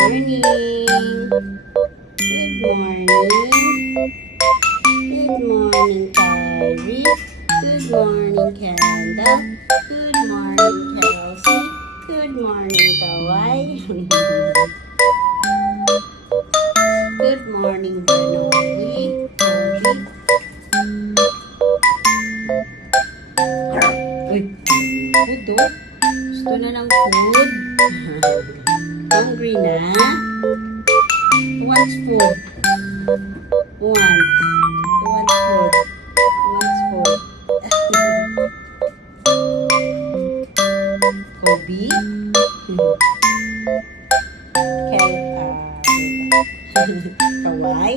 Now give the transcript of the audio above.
morning. Good morning. Good morning, Kyrie. Good morning, Kendall. Good morning, Kelsey. Good morning, Kawai. Good morning, Bernoli. Uy, food oh. Gusto na ng food. Hungry na? Wants food. Wants. Wants food. Wants food. Kobe? Kawai?